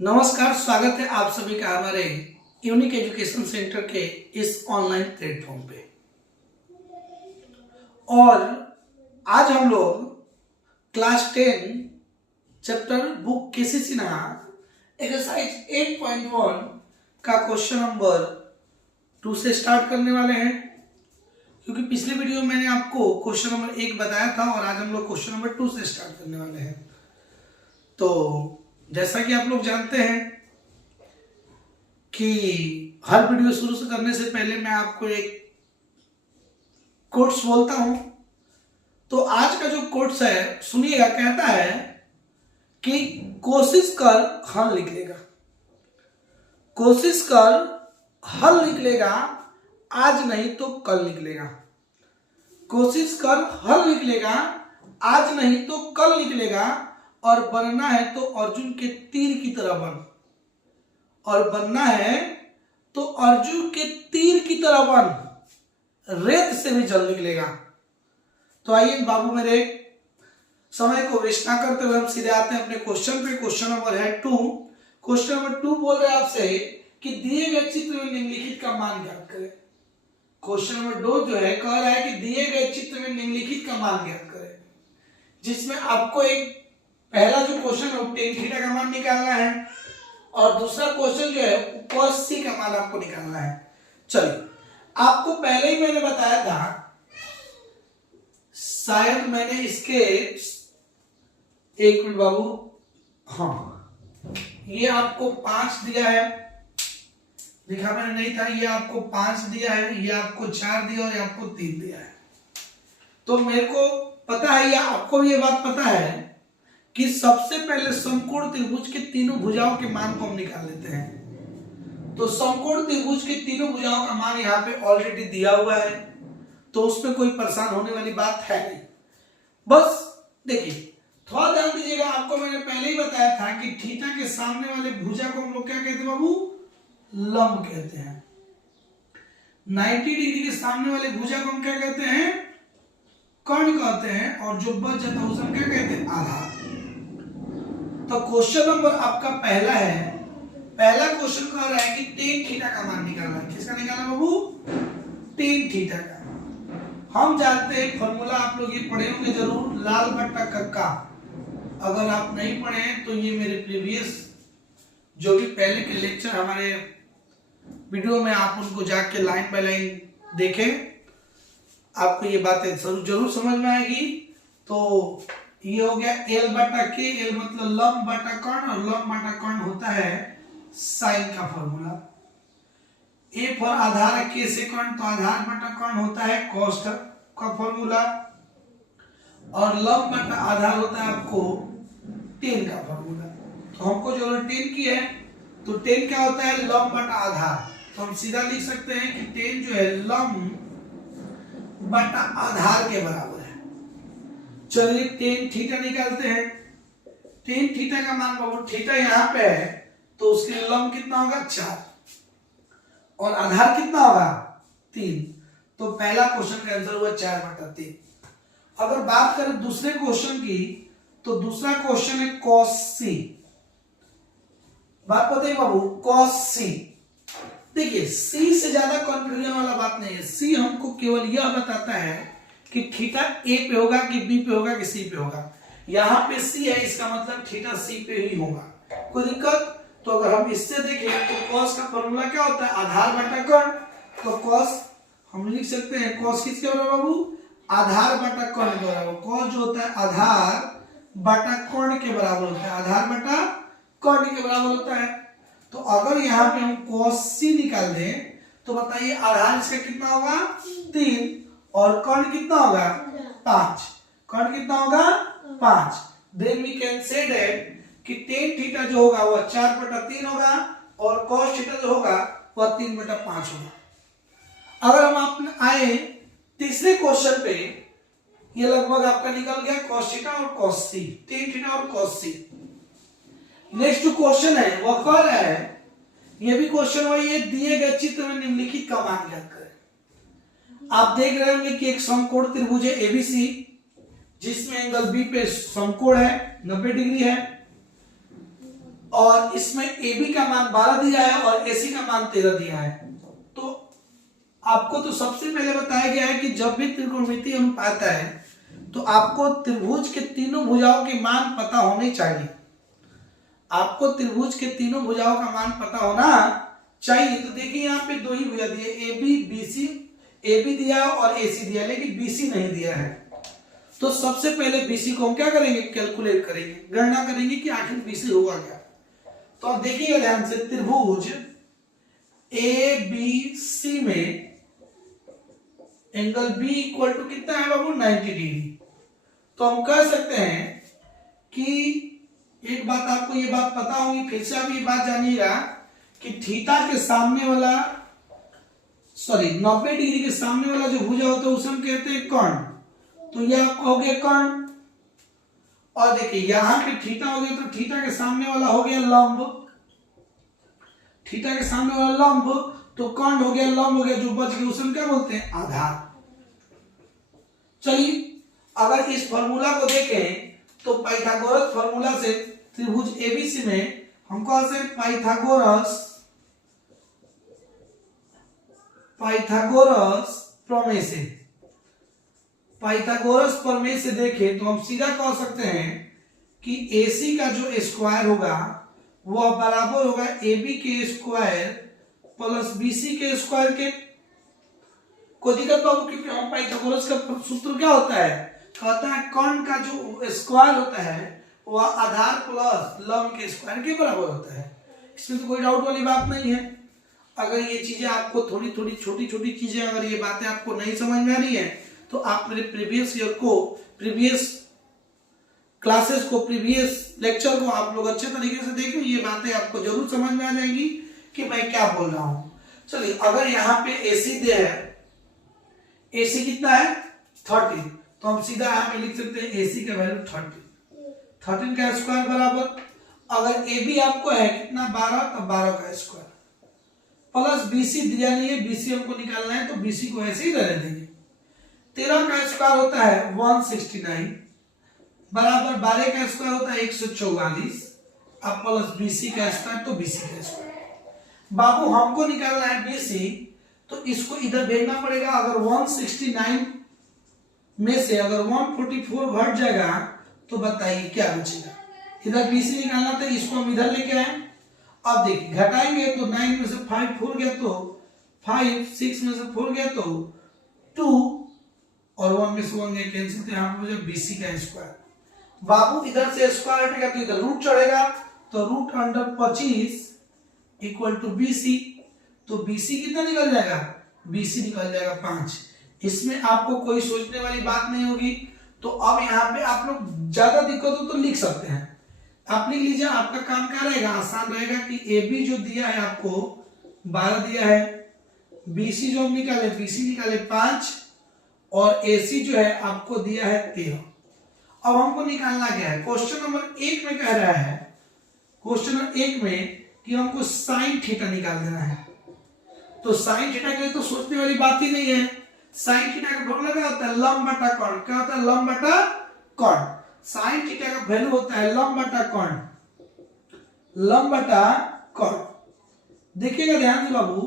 नमस्कार, स्वागत है आप सभी का हमारे यूनिक एजुकेशन सेंटर के इस ऑनलाइन प्लेटफॉर्म पे। और आज हम लोग class 10 chapter book KCC Sinha exercise 8.1 का क्वेश्चन नंबर 2 से स्टार्ट करने वाले हैं, क्योंकि पिछले वीडियो में मैंने आपको क्वेश्चन नंबर 1 बताया था और आज हम लोग क्वेश्चन नंबर 2 से स्टार्ट करने वाले हैं। तो जैसा कि आप लोग जानते हैं कि हर वीडियो शुरू से करने से पहले मैं आपको एक कोट्स बोलता हूं। तो आज का जो कोट्स है सुनिएगा, कहता है कि कोशिश कर हल निकलेगा, कोशिश कर हल निकलेगा, आज नहीं तो कल निकलेगा। कोशिश कर हल निकलेगा, आज नहीं तो कल निकलेगा। और बनना है तो अर्जुन के तीर की तरह बन, और बनना है तो अर्जुन के तीर की तरह बन, रेत से भी जल निकलेगा। तो आइए बाबू मेरे समय को वेस्ट ना करते हुए हम सीधे आते हैं अपने क्वेश्चन पे। क्वेश्चन नंबर है 2। क्वेश्चन नंबर 2 बोल रहे हैं आपसे कि दिए गए चित्र में निम्नलिखित का मान ज्ञात करें। क्वेश्चन नंबर 2 जो है कह रहा है कि दिए गए चित्र में निम्नलिखित का मान ज्ञात करें, जिसमें आपको एक पहला जो क्वेश्चन है वो tan थीटा का मान निकालना है और दूसरा क्वेश्चन जो है cos c का मान आपको निकालना है। चलिए, आपको पहले ही मैंने बताया था, शायद मैंने इसके एक मिनट बाबू, हाँ ये आपको 5 दिया है, लिखा मैंने नहीं था, ये आपको 5 दिया है, ये आपको 4 दिया और ये आपको 3 दिया है। तो मेरे को पता है या आपको भी ये बात पता है कि सबसे पहले समकोण त्रिभुज के तीनों भुजाओं के मान को हम निकाल लेते हैं। तो समकोण त्रिभुज के तीनों भुजाओं का मान यहाँ पे ऑलरेडी दिया हुआ है, तो उसमें कोई परेशान होने वाली बात है नहीं। बस देखिए, थोड़ा ध्यान दीजिएगा, आपको मैंने पहले ही बताया था कि थीटा के सामने वाले भुजा को हम लोग क्या कहते हैं बाबू? लंब कहते हैं। 90 डिग्री के सामने वाले भुजा को हम क्या कहते हैं? कर्ण कहते हैं। और जो बच जाता है उसे हम क्या कहते हैं? आधार। तो क्वेश्चन नंबर आपका पहला है, पहला क्वेश्चन कह रहा है कि tan थीटा का मान निकालना है। किसका निकालना बाबू? tan थीटा का। हम जानते हैं फॉर्मूला, आप लोग ये पढ़े होंगे जरूर, लाल बट्टा कक्का। अगर आप नहीं पढ़े हैं तो ये मेरे प्रीवियस जो भी पहले के लेक्चर हमारे वीडियो में आप उनको जाके लाइन बाय लाइन देखें, आपको ये बातें जरूर समझ में आएगी। तो ये हो गया L बटा K, L मतलब लंब बटा कर्ण, और लंब बटा कर्ण होता है साइन का फॉर्मूला। A पर आधार है K से कर्ण, तो आधार बटा कर्ण होता है cos का फॉर्मूला, और लंब बटा आधार होता है आपको tan का फॉर्मूला। तो हमको जो tan की है, तो tan क्या होता है? लंब बटा आधार। तो हम सीधा लिख सकते हैं कि tan जो है लंब बटा आधार के बराबर है। चलिए tan थीटा निकालते हैं। tan थीटा का मान बाबू, थीटा यहाँ पे है तो उसके लंब कितना होगा? 4, और आधार कितना होगा? 3। तो पहला क्वेश्चन का आंसर हुआ 4/3। अगर बात करें दूसरे क्वेश्चन की, तो दूसरा क्वेश्चन है cos c। बात बताइए बाबू, cos c। देखिए, c से ज्यादा कंफ्यूजन वाला बात नहीं है। c हमको केवल यह बताता है कि थीटा a पे होगा कि b पे होगा कि c पे होगा। यहाँ पे c है, इसका मतलब थीटा c पे ही होगा। कोई दिक्कत? तो अगर हम इससे देखें तो cos का फॉर्मूला क्या होता है? आधार बटा कर्ण। तो cos हम लिख सकते हैं, cos किसके बराबर बाबू? आधार बटा कर्ण के बराबर। cos जो होता है आधार बटा कर्ण के बराबर होता है, आधार बटा कर्ण के बराबर होता है। तो अगर यहाँ पे हम cos c निकाल दें तो बताइए आधार इसका कितना होगा? 3, और कर्ण कितना होगा? 5। कर्ण कितना होगा? 5। Then we can say that कि tan थीटा जो होगा वह 4/3 होगा, और cos थीटा जो होगा वह 3/5 होगा। अगर हम अपने आए तीसरे क्वेश्चन पे, ये लगभग आपका निकल गया cos थीटा और cos c, tan थीटा और cos c। नेक्स्ट क्वेश्चन है, वह कह रहा है, ये भी क्वेश्चन वही है, दिए गए चित्र में निम्नलिखित का मान ज्ञात करें। आप देख रहे होंगे कि एक समकोण त्रिभुज है एबीसी, जिसमें एंगल बी पे समकोण है 90 डिग्री है। और इसमें AB का मान 12 दिया है और AC का मान 13 दिया है। तो आपको तो सबसे पहले बताया गया है कि जब भी त्रिकोणमितीय अनुपात है तो आपको त्रिभुज के तीनों भुजाओं के मान पता होने चाहिए। आपको त्रिभुज के तीनों भुजाओं का मान पता होना चाहिए। तो देखिए यहाँ पे दो ही भुजा दिए, AB BC, AB दिया और AC दिया, लेकिन BC नहीं दिया है। तो सबसे पहले BC को हम क्या करेंगे, कैलकुलेट करेंगे, गणना करेंगे कि आखिर BC होगा क्या। तो अब देखिएगा ध्यान से, त्रिभुज ABC में एंगल B इक्वल टू कितना है बाबू, 90 डिग्री। तो हम कह सकते हैं कि एक बात आपको ये बात पता होगी, फिर से आप ये बात जानिएगा कि थीटा के सामने वाला 90 डिग्री के सामने वाला जो भुजा होता है उसे हम कहते हैं कर्ण। तो ये आपका हो गया कर्ण। और देखिए यहां पे थीटा हो गया, तो थीटा के सामने वाला हो गया लंब, थीटा के सामने वाला लंब, तो कर्ण हो गया, लंब हो गया, जो बच गया उसे हम क्या बोलते हैं, आधार। चलिए अगर इस फॉर्मूला को देखें तो पाइथागोरस फॉर्मूला से त्रिभुज ABC में हम कौन से पाइथागोरस प्रमेय से देखें तो हम सीधा कह सकते हैं कि AC का जो स्क्वायर होगा वह बराबर होगा AB के स्क्वायर प्लस BC के स्क्वायर के। कोई दिक्कत बाबू, क्योंकि हम पाइथागोरस का सूत्र क्या होता है, कहता है कर्ण का जो स्क्वायर होता है वह आधार प्लस लंब के स्क्वायर के बराबर होता है। इसमें तो कोई डाउट वाली बात नहीं है। अगर ये चीजें आपको थोड़ी थोड़ी छोटी छोटी चीजें, अगर ये बातें आपको नहीं समझ में आ रही है तो आप मेरे प्रीवियस क्लासेस को, प्रीवियस लेक्चर को आप लोग अच्छे तरीके से देखें, ये बातें आपको जरूर समझ में आ जाएंगी कि मैं क्या बोल रहा हूं। चलिए अगर यहाँ पे AC दे है, AC कितना है 30, तो हम सीधा यहाँ पे लिख सकते हैं AC का वैल्यू 13 का स्क्वायर बराबर, अगर AB आपको है कितना 12, तो 12 का स्क्वायर प्लस BC दिया नहीं है, BC हमको निकालना है तो BC को ऐसे ही रहने देंगे। 13 का स्क्वायर होता है 169 बराबर 12 का स्क्वायर होता है 144, अब प्लस BC का स्क्वायर तो BC का स्क्वायर। बाबू हमको निकालना है BC, तो इसको इधर भेजना पड़ेगा। अगर 169 में से अगर 144 घट जाएगा तो बताइए क्या बचेगा। इधर BC निकालना था, इसको हम इधर लेके आए। अब देखिए घटाएंगे तो 9 में से 5 4 गया तो 5, 6 में से 4 गया तो 2 और 1 में से 1 गया कैंसिल, तो यहाँ पे BC का स्क्वायर। बाबू इधर से स्क्वायर हटेगा तो इधर रूट चढ़ेगा, तो root under 25 equal to BC, तो BC कितना निकल जाएगा, BC निकल जाएगा 5। इसमें आपको कोई सोचने वाली बात नहीं होगी। तो अब यहाँ पे आप लोग ज्यादा दिक्कत हो तो लिख सकते हैं, आप लिख लीजिए, आपका काम क्या रहेगा, आसान रहेगा कि AB जो दिया है आपको 12 दिया है, BC जो हम निकाले BC निकाले 5 और AC जो है आपको दिया है 13। अब हमको निकालना क्या है, क्वेश्चन नंबर 1 में कह रहा है, क्वेश्चन नंबर 1 में कि हमको साइन थीटा निकाल देना है। तो साइन थीटा के लिए तो सोचने वाली बात ही नहीं है। साइन थीटा का फॉर्मूला क्या होता है, लंब बटा कर्ण। क्या होता है, लंब बटा कर्ण। साइन थीटा का वैल्यू होता है लंब बटा कर्ण, लंब बटा कर्ण। देखिएगा ध्यान से बाबू,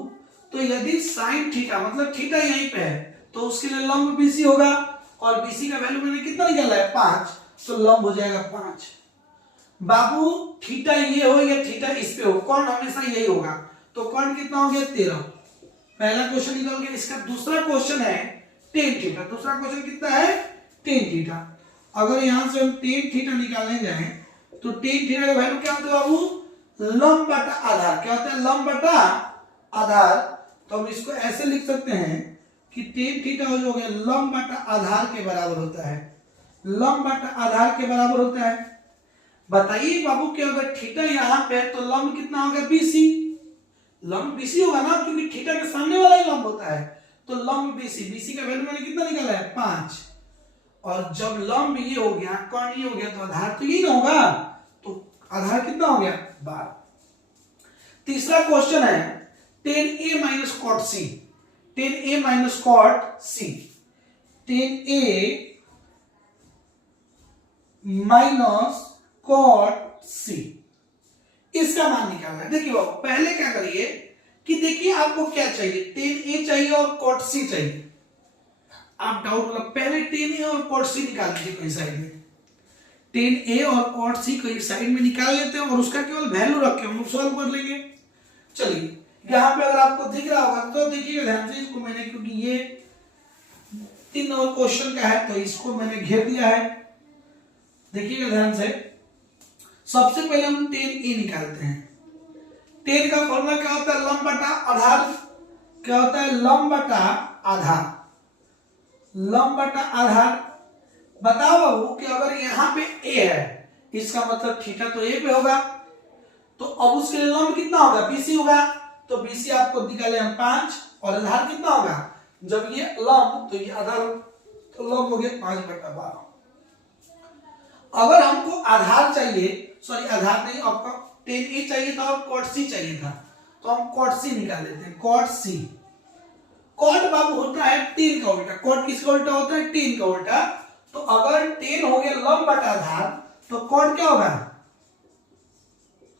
तो यदि साइन थीटा मतलब थीटा यहीं पे है तो उसके लिए लंब BC होगा, और BC का वैल्यू मैंने कितना निकाला है 5, तो लंब हो जाएगा 5। बाबू थीटा ये हो या थीटा इस पे हो, कर्ण हमेशा यही होगा, तो कर्ण कितना हो गया 13। पहला क्वेश्चन निकल गया। इसका दूसरा क्वेश्चन है टेन थीटा। दूसरा क्वेश्चन कितना है, टेन थीटा। अगर यहां से हम टेन थीटा निकालने जाएं तो टेन थीटा का वैल्यू क्या होता है बाबू, लंब बटा आधार। क्या होता है, लंब बटा आधार। तो हम इसको ऐसे लिख सकते हैं कि टेन थीटा हो गया लंब बटा आधार के बराबर होता है, लंब बटा आधार के बराबर होता है। बताइए बाबू कि अगर थीटा यहां पे है तो लंब कितना होगा BC, लंब BC होगा ना, क्योंकि थीटा के सामने वाला ही लंब होता है। तो लंब BC, BC का वैल्यू मैंने कितना निकाला है 5, और जब लंब ये हो गया कर्ण ये हो गया तो आधार तो यही ना होगा, तो आधार कितना हो गया 12। तीसरा क्वेश्चन है tan A minus cot C, tan A minus cot C, tan A minus cot C। इसका मान निकालना है। देखिए बाबू पहले क्या करिए कि देखिए आपको क्या चाहिए, tan A चाहिए और cot C चाहिए। आप डाउट मतलब पहले tan A और cot C निकाल लीजिए कोई साइड में, tan A और cot C को एक साइड में निकाल लेते हैं और उसका केवल वैल्यू रख के हम लोग सॉल्व कर लेंगे। चलिए यहाँ पे अगर आपको दिख रहा होगा तो देखिएगा ध्यान से, इसको मैंने क्योंकि ये 3 नंबर क्वेश्चन का है तो इसको मैंने घेर दिया है। देखिएगा ध्यान से, सबसे पहले हम tan A निकालते हैं। tan का फॉर्मूला क्या होता है, लंब बटा आधार। क्या होता है, लंब बटा आधार। लंब बटा आधार। बताओ बाबू कि अगर यहाँ पे A है, इसका मतलब थीटा तो A पे होगा, तो अब उसके लिए लंब कितना होगा, BC होगा। तो BC आपको निकाले हम 5 और आधार कितना होगा, जब ये लंब तो ये आधार, तो लंब हो गया 5/12। अगर हमको आधार चाहिए, सॉरी आधार नहीं, आपका tan A चाहिए था और cot C चाहिए था, तो हम cot C निकाल लेते हैं। cot C, cot बाबू होता है tan का उल्टा। cot किसका उल्टा होता है, tan का उल्टा। तो अगर tan हो गया लंब बटा आधार, तो cot क्या होगा,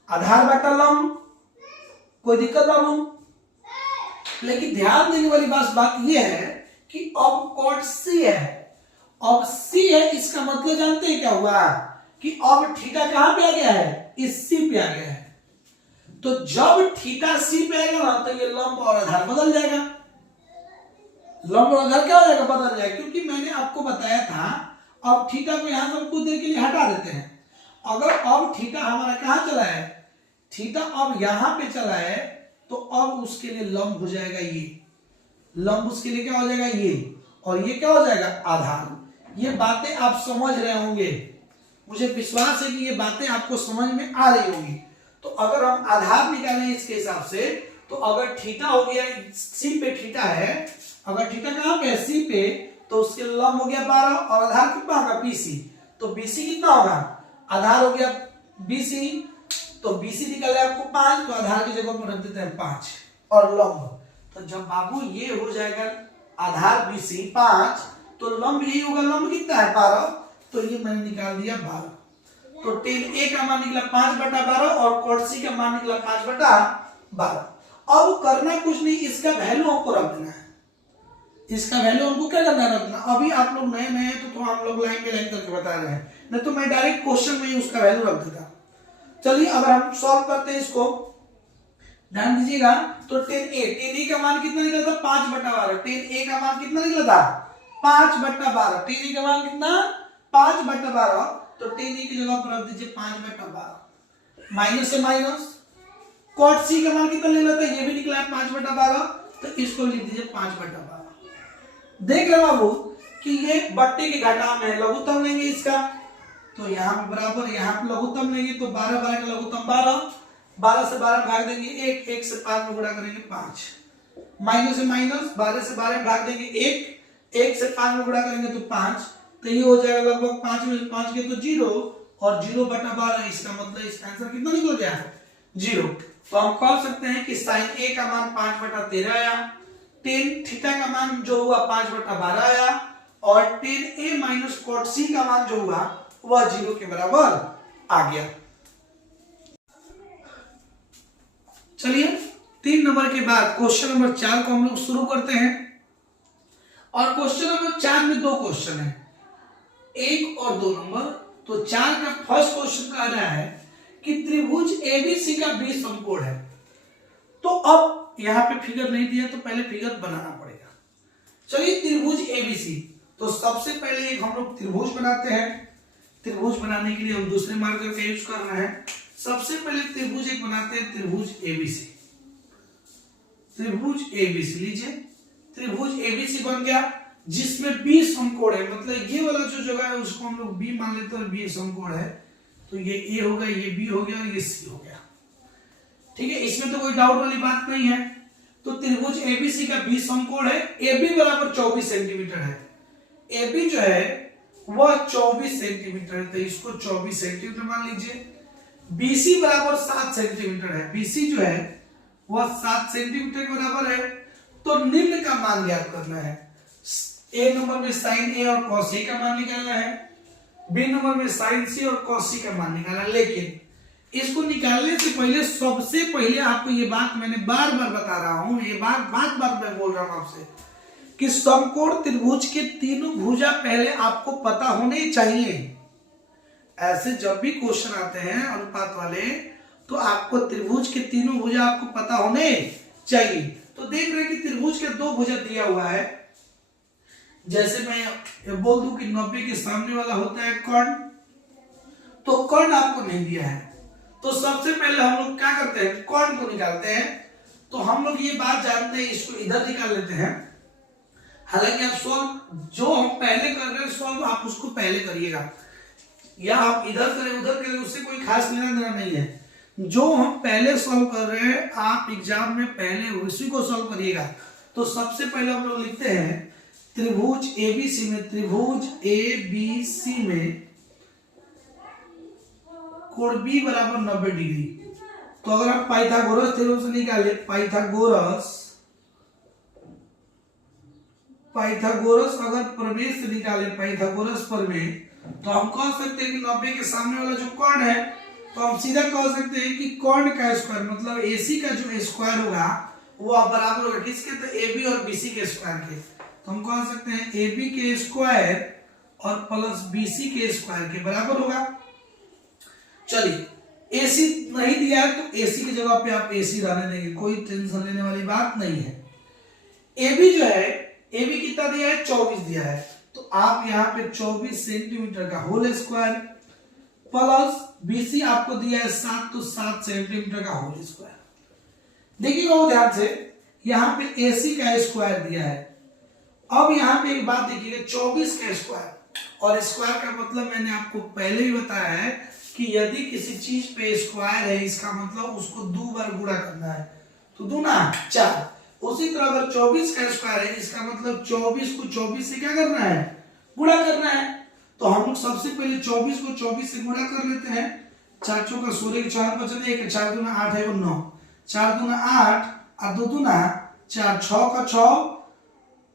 आधार बटा लंब। कोई दिक्कत बाबू? लेकिन ध्यान देने वाली बात यह है कि अब cot C है, अब C है, इसका मतलब जानते हैं क्या हुआ कि अब थीटा कहां पे आ गया है, इस C पे आ गया है। तो जब थीटा C पे आएगा ना, तो ये लंब और आधार बदल जाएगा। लंब और आधार क्या हो जाएगा, बदल जाएगा, क्योंकि मैंने आपको बताया था अब थीटा को यहां से कुछ देर के लिए हटा देते हैं। अगर अब थीटा हमारा कहां चला है, थीटा अब यहां पे चला है, तो अब उसके लिए लंब हो जाएगा ये, लंब उसके लिए क्या हो जाएगा ये, और ये क्या हो जाएगा, आधार। ये बातें आप समझ रहे होंगे, मुझे विश्वास है कि ये बातें आपको समझ में आ रही होंगी। तो अगर हम आधार निकालें इसके हिसाब से, तो अगर थीटा हो गया C पे, थीटा है, अगर थीटा कहां पे है, C पे, तो उसके लंब हो गया 12 और आधार कितना होगा, BC। तो BC कितना होगा, आधार हो गया BC, तो BC निकल जाए आपको 5, तो आधार की जगह पर रख देते हैं 5 और लंब। तो जब बाबू ये हो जाएगा आधार BC 5, तो लंब यही होगा, लंब कितना है 12, तो ये मैंने निकाल दिया 12। तो tan A का मान निकला 5/12 और cot C का मान निकला 5/12। अब करना कुछ नहीं, इसका वैल्यू हमको रख देना है, इसका वैल्यू हमको क्या करना है, रखना। अभी आप लोग नए नए हैं तो हम लोग लाइन पे लाइन करके बता रहे हैं, नहीं तो मैं डायरेक्ट क्वेश्चन में ही उसका वैल्यू रख देता। चलिए अगर हम सॉल्व करते हैं इसको, ध्यान दीजिएगा। तो tan A का मान कितना निकला था, 5/12। tan A का मान कितना निकला था, 5/12। tan A का मान कितना, 5/12। तो tan A की जगह पर रख दीजिए 5/12, माइनस से माइनस। cot C का मान कितना निकला था, ये भी निकला है 5/12, तो इसको लिख दीजिए 5/12। देख रहे बाबू कि ये बट्टे के घटा में लघुत्तम लेंगे इसका, तो यहाँ पे बराबर, यहाँ पे लघुत्तम लेंगे, तो 12/12 का लघुत्तम 12, 12 से 12 भाग देंगे 1, 1 से 5 में गुणा करेंगे 5, माइनस से माइनस, 12 से 12 भाग देंगे 1, 1 से 5 में गुणा करेंगे तो 5, तो ये हो जाएगा लगभग 5 में से 5 के तो 0 और 0/12। इसका मतलब इसका आंसर कितना निकल गया, 0। तो हम कह सकते हैं कि sin A का मान 5/13 आया, tan थीटा का मान जो हुआ 5/12 आया, और tan A minus cot C का मान जो हुआ वह 0 के बराबर आ गया। चलिए 3 नंबर के बाद क्वेश्चन नंबर 4 को हम लोग शुरू करते हैं। और क्वेश्चन नंबर 4 में 2 क्वेश्चन है, 1 और 2 नंबर। तो 4 का फर्स्ट क्वेश्चन कह रहा है कि त्रिभुज ABC का 20 समकोण है। तो अब यहां पे फिगर नहीं दिया, तो पहले फिगर बनाना पड़ेगा। चलिए त्रिभुज ABC, तो सबसे पहले एक हम लोग त्रिभुज बनाते हैं। त्रिभुज बनाने के लिए हम दूसरे मार्कर का यूज कर रहे हैं। सबसे पहले त्रिभुज एक बनाते हैं, त्रिभुज ABC। त्रिभुज ABC लीजिए, त्रिभुज ABC बन गया जिसमें 20 समकोण है, मतलब ये वाला जो जगह है उसको हम लोग B मान लेते हैं, 20 समकोण है, तो ये A हो गया, ये B हो गया और ये C हो गया। ठीक है, इसमें तो कोई डाउट वाली बात नहीं है। तो त्रिभुज ABC का 20 समकोण है, AB बराबर 24 सेंटीमीटर है। AB जो है वह 24 सेंटीमीटर है, तो इसको 24 सेंटीमीटर मान लीजिए। BC बराबर 7 सेंटीमीटर है, BC जो है वह 7 सेंटीमीटर के बराबर है। तो निम्न का मान ज्ञात करना है। A नंबर में sin A और cos A का मान निकालना है, B नंबर में sin C और cos C का मान निकालना है। लेकिन इसको निकालने से पहले सबसे पहले आपको ये बात मैंने बार बार बता रहा हूं, ये बात मैं बोल रहा हूं आपसे कि समकोण त्रिभुज के तीनों भुजा पहले आपको पता होने चाहिए। ऐसे जब भी क्वेश्चन आते हैं अनुपात वाले तो आपको त्रिभुज के तीनों भुजा आपको पता होने चाहिए। तो देख रहे हैं कि त्रिभुज के दो भुजा दिया हुआ है। जैसे मैं बोल दूं कि 90 के सामने वाला होता है कर्ण, तो कर्ण आपको नहीं दिया है, तो सबसे पहले हम लोग क्या करते हैं, कर्ण को निकालते हैं। तो हम लोग ये बात जानते हैं, इसको इधर निकाल लेते हैं। हालांकि आप सॉल्व जो हम पहले कर रहे हैं सॉल्व आप उसको पहले करिएगा, या आप इधर करें उधर करें उससे कोई खास लेना देना नहीं है। जो हम पहले सॉल्व कर रहे हैं आप एग्जाम में पहले उसी को सॉल्व करिएगा। तो सबसे पहले हम लोग लिखते हैं त्रिभुज एबीसी में, त्रिभुज एबीसी में कोण बी बराबर 90 डिग्री। तो अगर आप पाइथागोरस थ्योरम से निकाले, पाइथागोरस अगर प्रमेय से निकाले, पाइथागोरस प्रमेय, तो हम कह सकते हैं कि 90 के सामने वाला जो कर्ण है तो हम सीधा कह सकते हैं कि कर्ण का स्क्वायर मतलब एसी का जो स्क्वायर होगा वो बराबर होगा किसके, तो एबी और बीसी के स्क्वायर के। तो हम कह सकते हैं एबी के स्क्वायर और प्लस बीसी के स्क्वायर के बराबर होगा। चलिए एसी नहीं दिया है तो एसी की जगह पे आप एसी रहने देंगे, कोई टेंशन लेने वाली बात नहीं है। एबी जो है, एबी कितना दिया है, 24 दिया है, तो आप यहाँ पे 24 सेंटीमीटर का होल स्क्वायर प्लस बीसी आपको दिया है 7, तो 7 सेंटीमीटर का होल स्क्वायर। देखिएगा वो ध्यान से, यहाँ पे एसी का स्क्वायर दिया है। अब यहाँ पे एक बात देखिएगा 24 का स्क्वायर, और स्क्वायर का मतलब मैंने आपको पहले ही बताया है कि यदि किसी चीज पे स्क्वायर है इसका मतलब उसको 2 बार गुणा करना है, तो 2 ना 4। उसी तरह अगर 24 का स्क्वायर है इसका मतलब 24 को 24 से क्या करना है, गुणा करना है। तो हम लोग सबसे पहले 24 को 24 से गुणा कर लेते हैं। 4 चौका 16, 4 बचन 1, 4 दूना 8 है 9, 4 दूना 8 और 2 दूना 4, 6 का 6,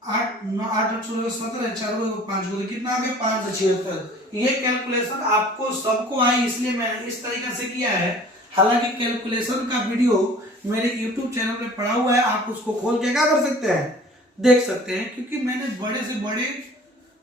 8 9 8 8 16 17, 4 5 को कितना आ गया 5 76। ये कैलकुलेशन आपको सबको आए इसलिए मैंने इस तरीके से किया है। हालांकि कैलकुलेशन का वीडियो मेरे YouTube चैनल पे पड़ा हुआ है, आप उसको खोल के क्या कर सकते हैं, देख सकते हैं। क्योंकि मैंने बड़े से बड़े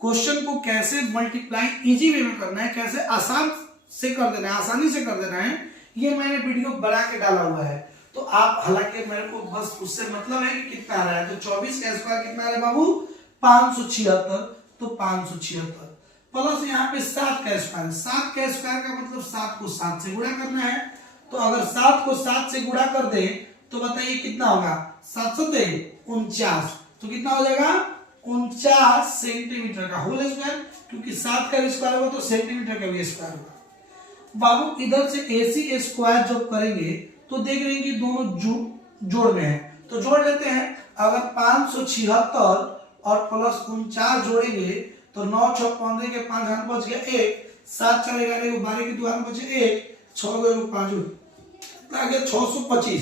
क्वेश्चन को कैसे मल्टीप्लाई इजी वे में करना है, कैसे आसान से कर देना है, आसानी से कर देना है, ये मैंने वीडियो बना के डाला हुआ है। तो आप, हालांकि मेरे को बस उससे मतलब है कि कितना आ रहा है, तो 24 का स्क्वायर कितना आ रहा है बाबू 576, तो 576 प्लस यहाँ पे 7 का स्क्वायर, 7 का स्क्वायर का मतलब 7 को 7 से गुणा करना है। तो अगर 7 को 7 से गुणा कर दे तो बताइए कितना होगा, 7 49, तो कितना हो जाएगा 49 सेंटीमीटर का होल स्क्वायर, क्योंकि 7 का स्क्वायर होगा तो सेंटीमीटर का भी स्क्वायर होगा। बाबू इधर से एसी स्क्वायर जब करेंगे तो देख रहे हैं कि दोनों जोड़ में है, तो जोड़ लेते हैं। अगर 576 और प्लस 49 जोड़ेंगे तो 9 6 15 के 5 हाथ बच गया 1, 7 4 11 12 के 2 हाथ बचे 1, 6 2 5 कितना आ गया 625।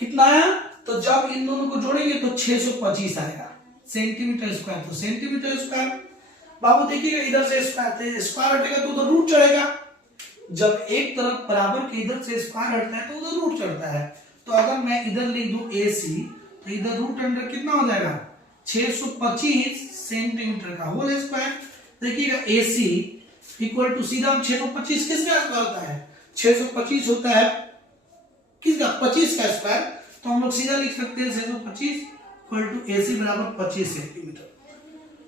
कितना आया, तो जब इन दोनों को जोड़ेंगे तो 625 आएगा सेंटीमीटर स्क्वायर। तो सेंटीमीटर स्क्वायर बाबू देखिएगा इधर से स्क्वायर हटेगा तो उधर रूट चढ़ेगा। जब एक तरफ बराबर के इधर से स्क्वायर हटता है तो उधर रूट चढ़ता है। तो अगर मैं इधर लिख दूं AC तो इधर रूट अंडर कितना हो जाएगा 625 सेंटीमीटर का होल स्क्वायर। देखिएगा AC इक्वल टू सीधा 625 किसका स्क्वायर होता है, 625 होता है किसका 25 का स्क्वायर। तो हम लोग सीधा लिख सकते हैं 625 इक्वल टू AC बराबर 25 सेंटीमीटर।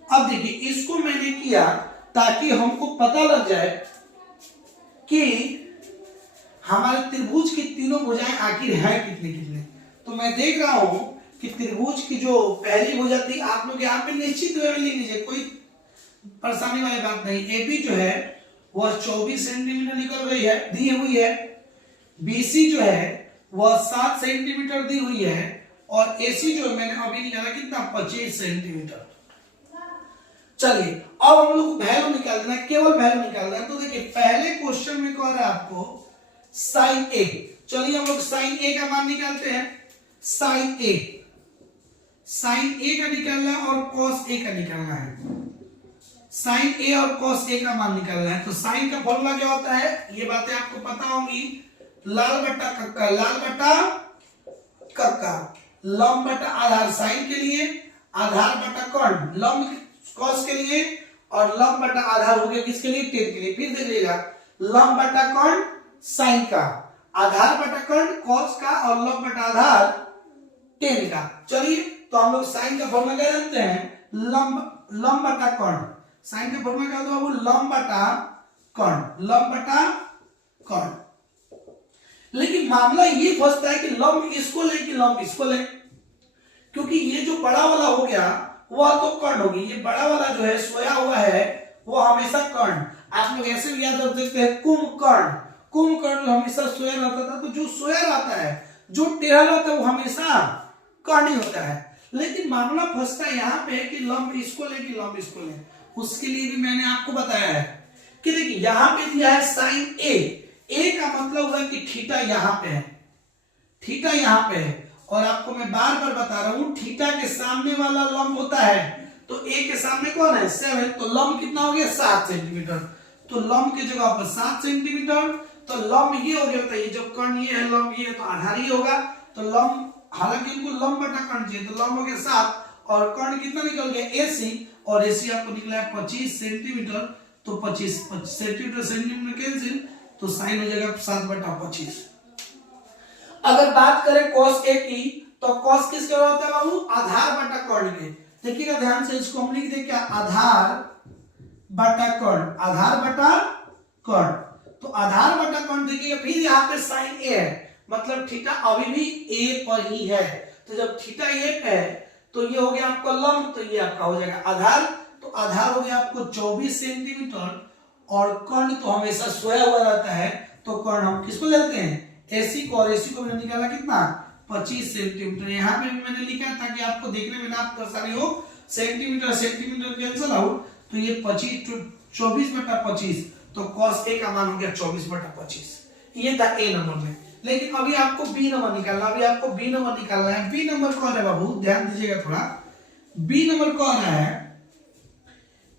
अब देखिए इसको मैंने किया ताकि हमको पता लग जाए कि हमारे त्रिभुज की तीनों भुजाएं आखिर है कितने कितने। तो मैं देख रहा हूं कि त्रिभुज की जो पहली भुजा थी आप लोग यहाँ पे निश्चित वे में लिख लीजिए, कोई परेशानी वाली बात नहीं। एबी जो है वह 24 सेंटीमीटर निकल गई है, दी हुई है। बीसी जो है वह 7 सेंटीमीटर दी हुई है, और एसी जो मैंने अभी निकाला कितना 25 सेंटीमीटर। चलिए अब हम लोग वैल्यू निकालना है, केवल वैल्यू निकालना है। तो देखिए पहले क्वेश्चन में कह रहा है आपको साइन ए। चलिए हम लोग साइन ए का मान निकालते हैं। साइन ए का निकालना है और कॉस ए का निकालना है। साइन ए और कॉस ए का मान निकालना है। तो साइन का फॉर्मूला क्या होता है, ये बातें आपको पता होंगी, लाल बट्टा कक्का, लाल बट्टा कक्का, लंब बट्टा आधार साइन के लिए, आधार बट्टा कर्ण लंब कॉस के लिए, और लंब बट्टा आधार हो गया किसके लिए, टेन के लिए। फिर देखिएगा लंब बट्टा कर्ण साइन का, आधार बट्टा कर्ण कॉस का, और लंब बट्टा आधार टेन का। चलिए तो हम लोग साइन का फॉर्मूला क्या जानते हैं, लंब बट्टा कर्ण। साइन का फॉर्मूला क्या होता है बाबू, लंब बट्टा कर्ण, लंब बट्टा कर्ण। लेकिन मामला ये फंसता है कि लंब इसको ले कि लंब इसको ले, क्योंकि ये जो बड़ा वाला हो गया वह तो कर्ण होगी, ये बड़ा वाला जो है सोया हुआ है वो हमेशा कर्ण। आप लोग ऐसे भी याद रख सकते हैं कुंभकर्ण, कुंभकर्ण हमेशा सोया रहता था। तो जो सोया रहता है, जो टेढ़ा रहता है वो हमेशा कर्ण ही होता है। लेकिन मामला फंसता है यहाँ पे कि लंब इसको ले कि लंब इसको ले। उसके लिए भी मैंने आपको बताया है कि देखिए यहाँ पे दिया है साइन ए, ए का मतलब हुआ कि थीटा यहाँ पे है, थीटा यहाँ पे है। और आपको मैं बार बार बता रहा हूं थीटा के सामने वाला लंब होता है, तो ए के सामने कौन है 7, तो लंब कितना हो गया 7 सेंटीमीटर। तो लंब की जगह पर 7 सेंटीमीटर, तो लंब ये हो गया, तो ये जो कर्ण ये है लंब ये है, तो आधार ये होगा। तो लंब, हालांकि इनको लंब बटा कर्ण चाहिए, तो लंब हो गया 7 और कर्ण कितना निकल गया AC, और AC आपको निकला है 25 सेंटीमीटर। तो 25 सेंटीमीटर सेंटीमीटर कैंसिल, तो साइन हो जाएगा 7/25। अगर बात करें cos A की, तो cos किसके होता है बाबू, आधार बटा कर्ण के। देखिएगा ध्यान से, इसको हम लिख दे क्या, आधार बटा कर्ण, आधार बटा कर्ण। तो आधार बटा कर्ण देखिएगा, फिर यहाँ पे साइन A है, मतलब थीटा अभी भी A पर ही है। तो जब थीटा A पे है तो ये हो गया आपका लंब, तो ये आपका हो जाएगा आधार। तो आधार हो गया आपको 24 सेंटीमीटर, और कर्ण तो हमेशा सोया हुआ रहता है, तो कर्ण हम किसको लेते हैं AC को, और AC को मैंने निकाला कितना 25 सेंटीमीटर। यहाँ पे भी मैंने लिखा ताकि आपको देखने में ना आसानी हो, सेंटीमीटर सेंटीमीटर कैंसिल आउट, तो ये 24/25, तो cos A का मान हो गया 24/25। ये था A नंबर में। लेकिन अभी आपको B नंबर निकालना, अभी आपको B नंबर निकालना है। B नंबर कौन है बाबू, ध्यान दीजिएगा थोड़ा, B नंबर कौन है,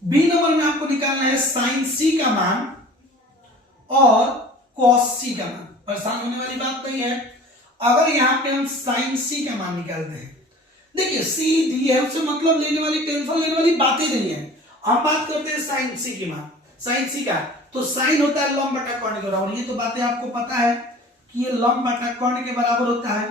B नंबर में आपको निकालना है साइन C का मान और cos C का मान। परेशान होने वाली बात नहीं है। अगर यहाँ पे हम साइन C का मान निकालते हैं, देखिए C दी है, उससे मतलब लेने वाली, टेंशन लेने वाली बातें नहीं है। हम बात करते हैं साइन C की मान, साइन C का। तो साइन होता है लंब बटा कर्ण के बराबर, ये तो बातें आपको पता है कि ये लंब बटा कर्ण के बराबर होता है।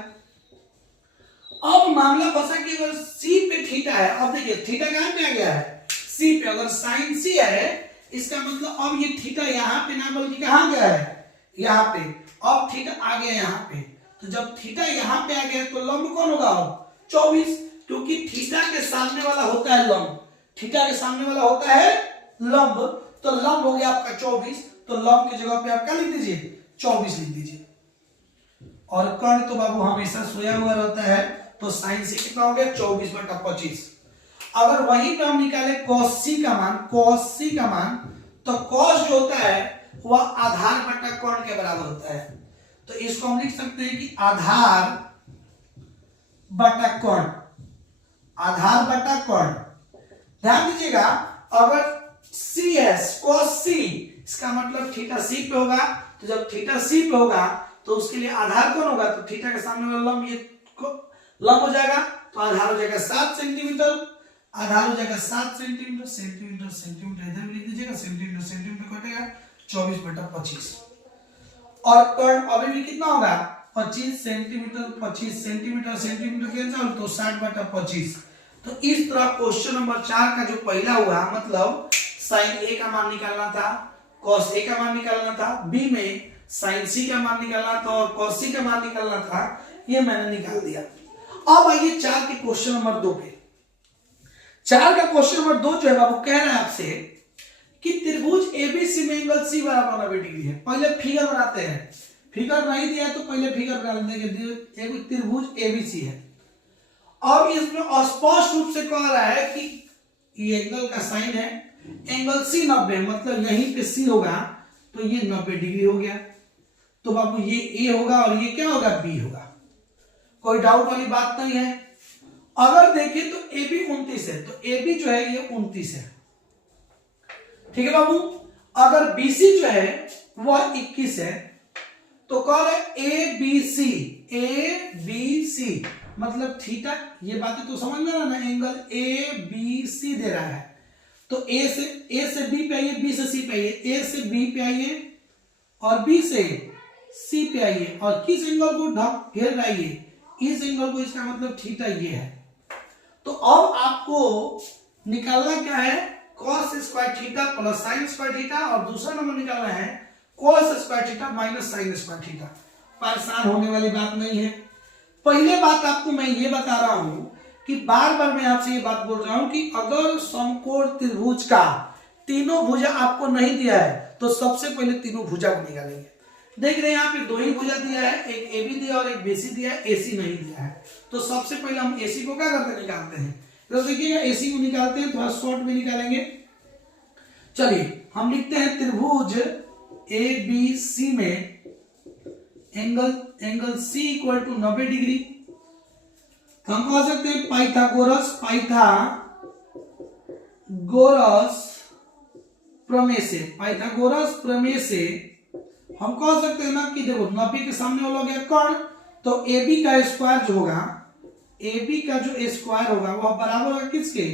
अब मामला फंसा कि अगर C पे थीटा है, अब देखिए थीटा कहां पे आ गया है C पे, अगर साइन C है इसका मतलब अब ये थीटा यहाँ पे ना बल्कि कहां गया है यहाँ पे, अब थीटा आ गया यहाँ पे। तो जब थीटा यहाँ पे आ गया तो लंब कौन होगा अब 24, क्योंकि थीटा के सामने वाला होता है लंब, थीटा के सामने वाला होता है लंब, तो लंब हो गया आपका 24। तो लंब की जगह पे आप क्या लिख दीजिए 24 लिख दीजिए। और कर्ण तो बाबू हमेशा सोया हुआ रहता है, तो साइन से कितना हो गया 24/25। अगर वहीं पे हम निकाले cos C का मान, cos C का मान, तो cos जो होता है वह आधार बटा कर्ण के बराबर होता है। तो इसको हम लिख सकते हैं कि आधार बटा कर्ण, आधार बटा कर्ण। ध्यान दीजिएगा, अगर C है cos C, इसका मतलब थीटा C पे होगा। तो जब थीटा C पे होगा तो उसके लिए आधार कौन होगा, तो थीटा के सामने वाला लंब ये लंब हो जाएगा, तो आधार हो जाएगा 7 सेंटीमीटर, आधार हो जाएगा 7 सेंटीमीटर, सेंटीमीटर सेंटीमीटर इधर भी लिख दीजिएगा, सेंटीमीटर सेंटीमीटर कटेगा 24/25। और कर्ण अभी भी कितना होगा 25 सेंटीमीटर, 25 सेंटीमीटर सेंटीमीटर कैंसिल, तो 60/25। तो इस तरह क्वेश्चन नंबर 4 का जो पहला हुआ, मतलब साइन A का मान निकालना था, cos A का मान निकालना था, B में साइन C का मान निकालना था और cos C का मान निकालना था, ये मैंने निकाल दिया। अब आइए 4 के क्वेश्चन नंबर 2 पे। 4 का क्वेश्चन नंबर 2 जो है बाबू कह रहा है आपसे कि त्रिभुज ABC में एंगल C बराबर 90 डिग्री है। पहले फिगर बनाते हैं, फिगर नहीं दिया तो पहले फिगर बना लेंगे। एक त्रिभुज ABC है, अब इसमें स्पष्ट रूप से कह रहा है कि ये एंगल का साइन है, एंगल C 90 है, मतलब यहीं पे C होगा, तो ये 90 डिग्री हो गया। तो बाबू ये A होगा और ये क्या होगा B होगा, कोई डाउट वाली बात नहीं है। अगर देखें तो AB 29 है, तो AB जो है ये 29 है, ठीक है बाबू। अगर BC जो है वह 21 है तो कौन है ABC, ABC मतलब थीटा, ये बातें तो समझ में ना, एंगल ABC दे रहा है तो A से B पे आइए, B से C पे आइए, A से B पे आइए और B से C पे आइए और किस एंगल को ढक घेर रहा है इस एंगल को, इसका मतलब थीटा ये है। तो अब आपको निकालना क्या है, cos square theta plus sine square theta, और दूसरा नंबर निकालना है cos square theta minus sign square theta. परेशान होने वाली बात नहीं है। पहले बात आपको मैं ये बता रहा हूं कि बार बार मैं आपसे ये बात बोल रहा हूं कि अगर समकोण त्रिभुज का तीनों भुजा आपको नहीं दिया है तो सबसे पहले तीनों भुजा को निकालेंगे। देख रहे हैं यहाँ पे दो ही भुजा दिया है, एक AB दिया और एक BC दिया है, AC नहीं दिया है। तो सबसे पहले हम AC को क्या करते हैं, निकालते हैं। तो देखिएगा AC को निकालते हैं, थोड़ा शॉर्ट में निकालेंगे। चलिए हम लिखते हैं त्रिभुज ABC में angle C equal to 90 degree. तो हम कह सकते हैं पाइथागोरस प्रमेय से हम कह सकते हैं ना कि देखो 90 के सामने वाला हो गया कर्ण, तो AB का स्क्वायर जो होगा, AB का जो स्क्वायर होगा वह बराबर होगा किसके,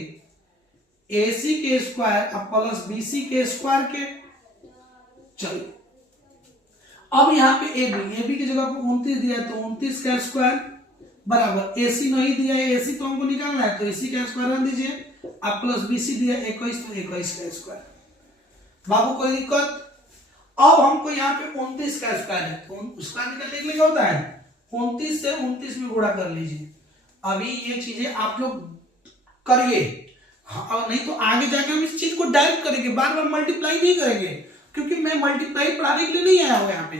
AC के स्क्वायर अब प्लस BC के स्क्वायर के। चलिए अब यहाँ पे AB की जगह पर 29 दिया है तो 29 का स्क्वायर बराबर, AC नहीं दिया है, AC तो हमको निकालना है तो AC का स्क्वायर रख दीजिए, अब प्लस BC दिया 21 तो 21 का स्क्वायर। बाबू कोई दिक्कत। अब हमको यहाँ पे 29 का स्क्वायर है तो उसका निकालने के लिए क्या होता है 29 से 29 में गुणा कर लीजिए। अभी ये चीजें आप लोग करिए, हाँ, नहीं तो आगे जाके हम इस चीज को डायरेक्ट करेंगे, बार बार मल्टीप्लाई नहीं करेंगे, क्योंकि मैं मल्टीप्लाई पढ़ाने के लिए नहीं आया हूँ यहाँ पे,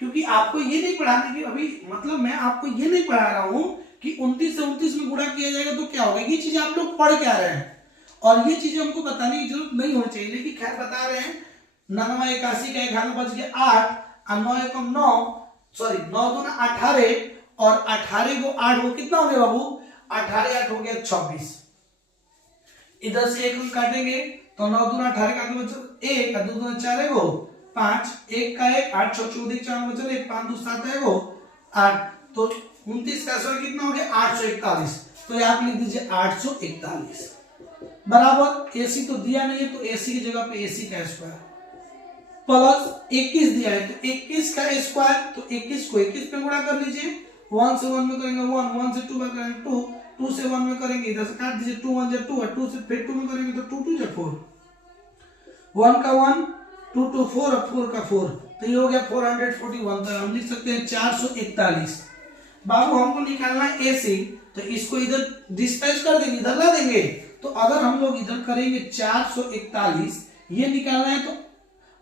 क्योंकि आपको ये नहीं पढ़ाने की अभी मतलब मैं आपको ये नहीं पढ़ा रहा हूँ कि 29 से 29 में गुणा किया जाएगा तो क्या होगा। ये चीजें आप लोग पढ़ के आ रहे हैं और ये चीजें हमको बताने की जरूरत नहीं होनी चाहिए, लेकिन खैर बता रहे हैं। 9 81 का 11 बज गया 8 और 9 एकम 9 सॉरी 9 दूना 18 और 18 को 8 को कितना हो गया बाबू, 18 8 हो गया 26। इधर से एक हम काटेंगे तो 9 दूना 18 का 1 और 2 दूना 4 है वो 5, 1 का 1 8 6 14 4 बचल 1 5 2 7 है वो 8, तो 29 का स्क्वायर कितना हो गया 841। तो आप लिख दीजिए 841 बराबर, AC तो दिया नहीं है तो AC की जगह पे AC का स्क्वायर प्लस 21 दिया है तो 21 का स्क्वायर, तो 21 को 21 में गुणा कर लीजिए, 1 से 1 में करेंगे 1, 1 से 2 में करेंगे 2, 2 से 1 में करेंगे इधर से काट दीजिए 2 1 जा 2 और 2 से फिर 2 में करेंगे तो 2 2 जा 4, 1 का 1 2 2 4 और 4 का 4, तो ये हो गया 441। तो हम लिख सकते हैं 441। बाबू हमको निकालना है AC, तो इसको इधर डिस्पैच कर देंगे, इधर ला देंगे। तो अगर हम लोग इधर करेंगे 441, ये निकालना है तो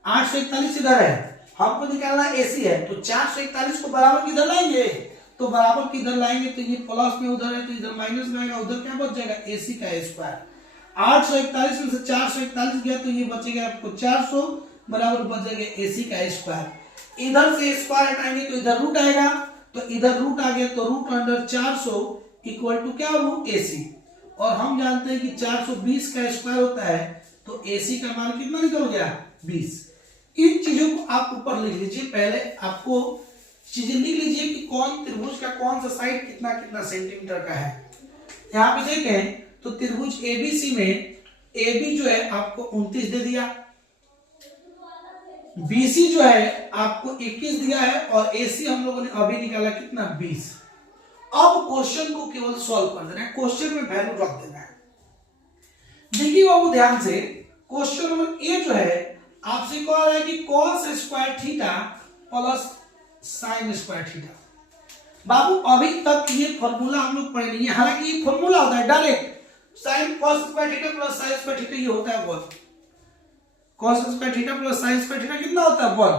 841 इधर है, हमको निकालना AC है तो 441 को बराबर किधर लाएंगे, तो बराबर किधर लाएंगे तो ये प्लस में उधर है तो इधर माइनस में आएगा, उधर क्या बच जाएगा AC का स्क्वायर। 841 में से 441 गया तो ये बचेगा आपको 400 बराबर बच जाएगा AC का स्क्वायर। इधर से स्क्वायर हटाएंगे तो इधर रूट आएगा, तो इधर रूट आ गया तो रूट अंडर 400 इक्वल टू क्या हो AC, और हम जानते हैं कि 420 का स्क्वायर होता है तो AC का मान कितना निकल गया 20। इन चीजों को आप ऊपर लिख लीजिए, पहले आपको चीजें लिख लीजिए कि कौन त्रिभुज का कौन सा साइड कितना कितना सेंटीमीटर का है। यहाँ पे देखें तो त्रिभुज ABC में AB जो है आपको 29 दे दिया, BC जो है आपको 21 दिया है और AC हम लोगों ने अभी निकाला कितना 20। अब क्वेश्चन को केवल सॉल्व कर देना है, क्वेश्चन में वैल्यू रख देना है। देखिए बाबू ध्यान से, क्वेश्चन नंबर A जो है आपसे कह रहा है कि cos square theta plus sine square theta. बाबू अभी तक ये फॉर्मूला हम लोग पढ़े नहीं है, हालांकि ये फॉर्मूला होता है direct sine cos square theta plus sine square theta, ये होता है 1। cos square theta plus sine square theta कितना होता है 1,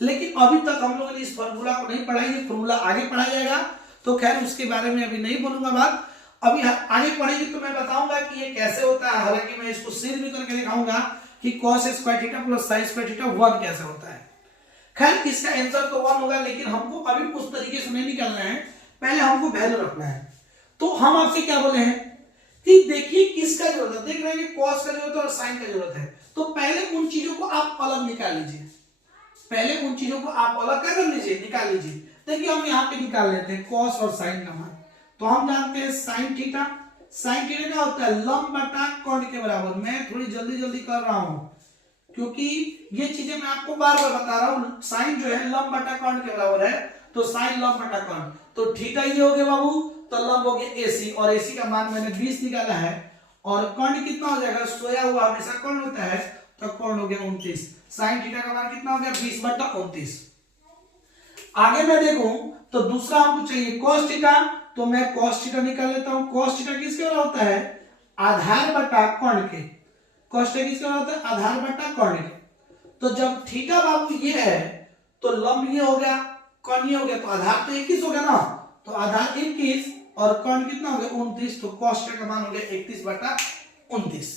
लेकिन अभी तक हम लोगों ने इस फॉर्मूला को नहीं पढ़ा, ये फॉर्मूला आगे पढ़ाया जाएगा, तो खैर उसके बारे में अभी नहीं बोलूंगा बात। अभी आगे पढ़ेंगे तो मैं बताऊंगा कि ये कैसे होता है, हालांकि मैं इसको सिर भी करके दिखाऊंगा कि cos square theta plus sin square theta 1 कैसे होता है। खैर इसका आंसर तो 1 होगा, लेकिन हमको अभी उस तरीके से नहीं निकालना है, पहले हमको वैल्यू रखना है। तो हम आपसे क्या बोले हैं कि देखिए किसका जरूरत है, देख रहे हैं कि cos का जरूरत है और sin का जरूरत है, तो पहले उन चीजों को आप अलग निकाल लीजिए, पहले उन चीजों को आप अलग क्या कर लीजिए, निकाल लीजिए। देखिए हम यहाँ पे निकाल लेते हैं कॉस और साइन का मान। तो हम जानते हैं साइन थीटा, साइन थीटा क्या होता है, लंब बटा कोण के बराबर। मैं थोड़ी जल्दी जल्दी कर रहा हूं क्योंकि ये चीजें मैं आपको बार बार बता रहा हूं। साइन जो है लंब बटा कोण के बराबर है, तो साइन लंब बटा कोण, तो थीटा ये हो गया बाबू, तो लंब हो गया एसी, और एसी का मान मैंने 20 निकाला है, और कोण कितना हो जाएगा, सोया हुआ हमेशा कोण होता है, तो कोण हो गया 29। साइन थीटा का मान कितना हो गया, 20 बटा 29। आगे मैं देखूं तो दूसरा हमको चाहिए cos थीटा, तो मैं cos थीटा निकाल लेता हूं। cos थीटा किसके बराबर होता है, आधार बटा कोण के। cos थीटा किसके बराबर होता है, आधार बटा कोण के। तो जब थीटा बाबू ये है तो लंब ये हो गया, कोण ये हो गया, तो आधार तो 21 हो गया ना, तो आधार 21 और कोण कितना हो गया 29, तो cos थीटा का मान हो गया 31 बटा 29।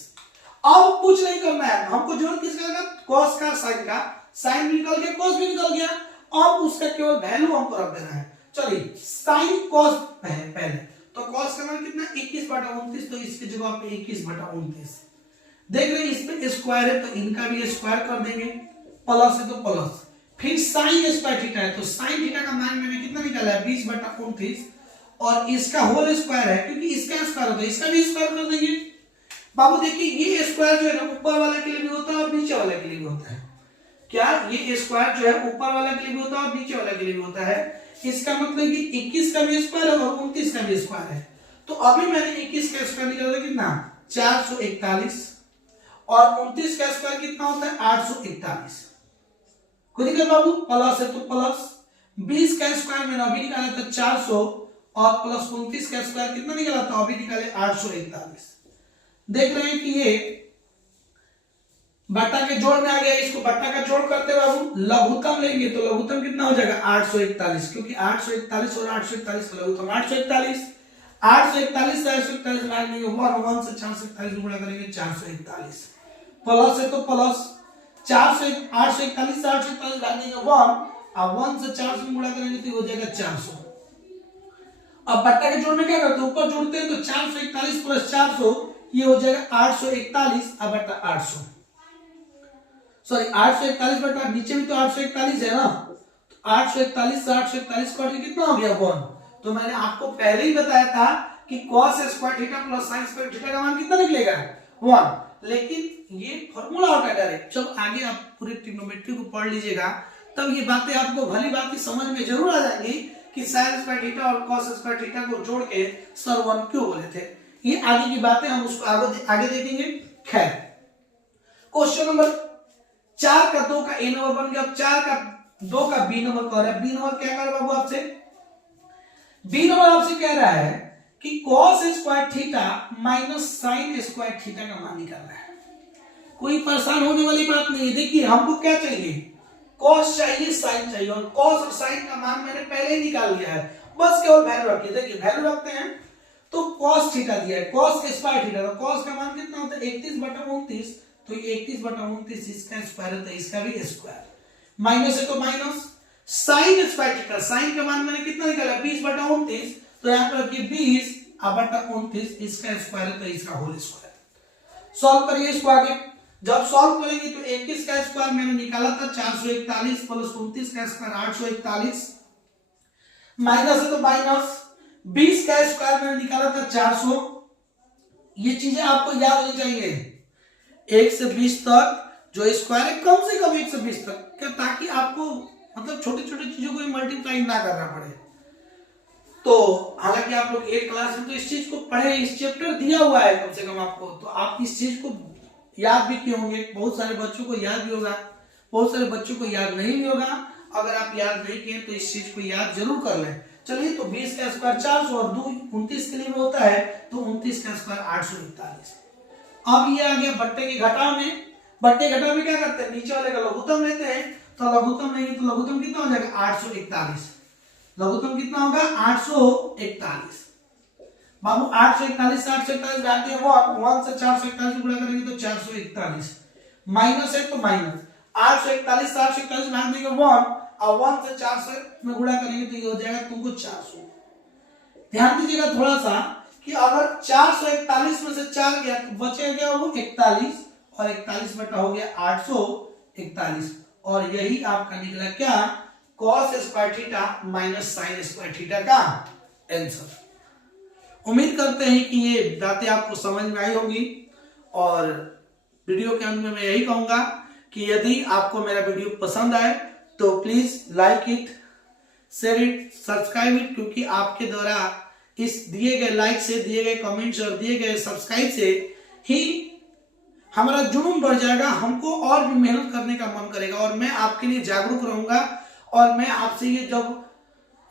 अब कुछ नहीं करना है हमको, जरूरत किसका लगा, cos का, sin का, sin भी निकल गया, cos भी निकल गया, अब उसका केवल वैल्यू हमको रख देना है। चलिए sin cos है पहले, तो cos का मान कितना 21 बटा 29, तो इसकी जगह पे 21 बटा 29। देख रहे हैं इसमें स्क्वायर है तो इनका भी स्क्वायर कर देंगे, प्लस है तो प्लस, फिर sin स्क्वायर थीटा है, तो sin थीटा का मान मैंने कितना निकाला है 20 बटा 29, और इसका होल स्क्वायर है क्योंकि इसका स्क्वायर होता है, इसका भी स्क्वायर कर देंगे। बाबू देखिए ये स्क्वायर जो है ना ऊपर वाला के लिए भी होता है और नीचे वाला के लिए भी होता है। क्या ये स्क्वायर जो है ऊपर वाला के लिए भी होता है और नीचे वाला के लिए भी होता है। इसका मतलब कि 21 का भी स्क्वायर है और 29 का भी स्क्वायर है। तो अभी मैंने 21 का स्क्वायर निकाला कितना 441, और 29 का स्क्वायर कितना होता है 841। कोई दिक्कत बाबू, प्लस है तो प्लस, 20 का स्क्वायर मैंने अभी निकाला था 400, और प्लस 29 का स्क्वायर कितना निकाला था अभी निकाले 841। देख रहे हैं कि ये बट्टा के जोड़ में आ गया, इसको बट्टा का जोड़ करते बाबू लघुत्तम लेंगे तो लघुत्तम कितना हो जाएगा 841, क्योंकि 841 और 841 का लघुत्तम 841, 841 से 841 भाग देंगे 1 से 441 गुणा करेंगे 441, प्लस है तो प्लस, 841 से 841 भाग देंगे 1, और 1 से 400 गुणा करेंगे तो हो जाएगा 400। अब बट्टा के जोड़ में क्या करते हैं, ऊपर जोड़ते हैं तो 441 प्लस 400 ये हो जाएगा 841 अब बटा 800, सॉरी 841 बटा नीचे भी तो 841 है ना, तो 841 से 841 काट के कितना हो गया 1। तो मैंने आपको पहले ही बताया था कि cos square theta plus sin square theta का मान कितना निकलेगा 1, लेकिन ये फॉर्मूला होता है डायरेक्ट। जब आगे आप पूरे ट्रिग्नोमेट्री को पढ़ लीजिएगा तब ये बातें आपको भली बात समझ में जरूर आ जाएंगी कि sin स्क्वायर थीटा और cos स्क्वायर थीटा को जोड़ के सर 1 क्यों बोले थे। ये आगे की बातें हम उसको आगे देखेंगे। खैर क्वेश्चन नंबर 4 का 2 का ए नंबर बन गया, अब 4 का 2 का बी नंबर कह रहा है। बी नंबर क्या कह रहा है बाबू आपसे, बी नंबर आपसे कह रहा है कि cos square theta minus sin square theta का मान निकालना है। कोई परेशान होने वाली बात नहीं है। देखिए हमको क्या चाहिए, cos चाहिए sin चाहिए, और cos और sin का मान मैंने पहले ही निकाल लिया है, बस केवल वैल्यू रखिए। देखिए वैल्यू रखते हैं तो cos थीटा दिया है, cos स्क्वायर थीटा, तो cos का मान कितना होता है 31 बटा 29, तो ये 31 बटा 29 इसका स्क्वायर है तो इसका भी स्क्वायर, माइनस है तो minus, sin square theta, sin का मान मैंने कितना निकाला 20 बटा 29, तो यहाँ पर रखिए 20 बटा 29 इसका स्क्वायर है तो इसका होल स्क्वायर। सॉल्व करिए इसको आगे। जब सॉल्व करेंगे तो 21 का स्क्वायर मैंने निकाला था 441 प्लस 29 का स्क्वायर 841, माइनस है तो माइनस, 20 का स्क्वायर मैंने निकाला था 400। ये चीजें आपको याद होनी चाहिए, 1 से 20 तक जो स्क्वायर है कम से कम 1 से 20 तक, ताकि आपको मतलब छोटी छोटी चीजों को मल्टीप्लाई ना करना पड़े। तो हालांकि आप लोग 8 क्लास में तो इस चीज को पढ़े, इस चैप्टर दिया हुआ है कम से कम आपको, तो आप इस चीज को याद भी किए होंगे। बहुत सारे बच्चों को याद भी होगा, बहुत सारे बच्चों को याद नहीं भी होगा। अगर आप याद नहीं किए तो इस चीज को याद जरूर कर लें। चलिए तो 20 का स्क्वायर 400 और 2 29 के लिए भी होता है, तो 29 का स्क्वायर 841। अब ये आ गया बट्टे के घटाव में। बट्टे घटाव में क्या करते हैं, नीचे वाले का लघुत्तम लेते हैं, तो लघुत्तम लेंगे तो लघुत्तम कितना हो जाएगा 841, लघुत्तम कितना होगा 841। बाबू 841 से 841 भाग दिया 1 से 441 गुणा करेंगे तो 441, माइनस है तो माइनस, 841 से 841 भाग देंगे 1, और 1 से 400 में गुणा करेंगे तो ये हो जाएगा तुमको 400। ध्यान दीजिएगा थोड़ा सा कि अगर 441 में से 4 गया तो बचेगा क्या वो 41, और 41 बटा हो गया 841, और यही आपका निकला क्या, cos square theta minus sign square theta का आंसर। उम्मीद करते हैं कि ये बातें आपको समझ में आई होगी, और वीडियो के अंत में मैं यही कहूंगा कि यदि आपको मेरा वीडियो पसंद आए तो please like it, share it, subscribe it, क्योंकि आपके द्वारा इस दिए गए लाइक से, दिए गए कमेंट्स और दिए गए सब्सक्राइब से ही हमारा जुनून बढ़ जाएगा, हमको और भी मेहनत करने का मन करेगा, और मैं आपके लिए जागरूक रहूंगा। और मैं आपसे ये जब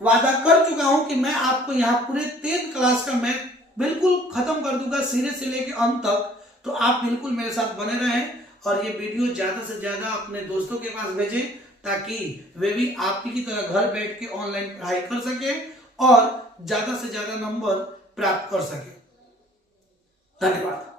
वादा कर चुका हूं कि मैं आपको यहाँ पूरे 10th क्लास का मैथ बिल्कुल खत्म कर दूंगा, सिरे से लेके अंत तक, तो आप बिल्कुल मेरे साथ बने रहें और ये वीडियो ज्यादा से ज्यादा अपने दोस्तों के पास भेजें, ताकि वे भी आपकी की तरह घर बैठ के ऑनलाइन पढ़ाई कर सके और ज्यादा से ज्यादा नंबर प्राप्त कर सके। धन्यवाद।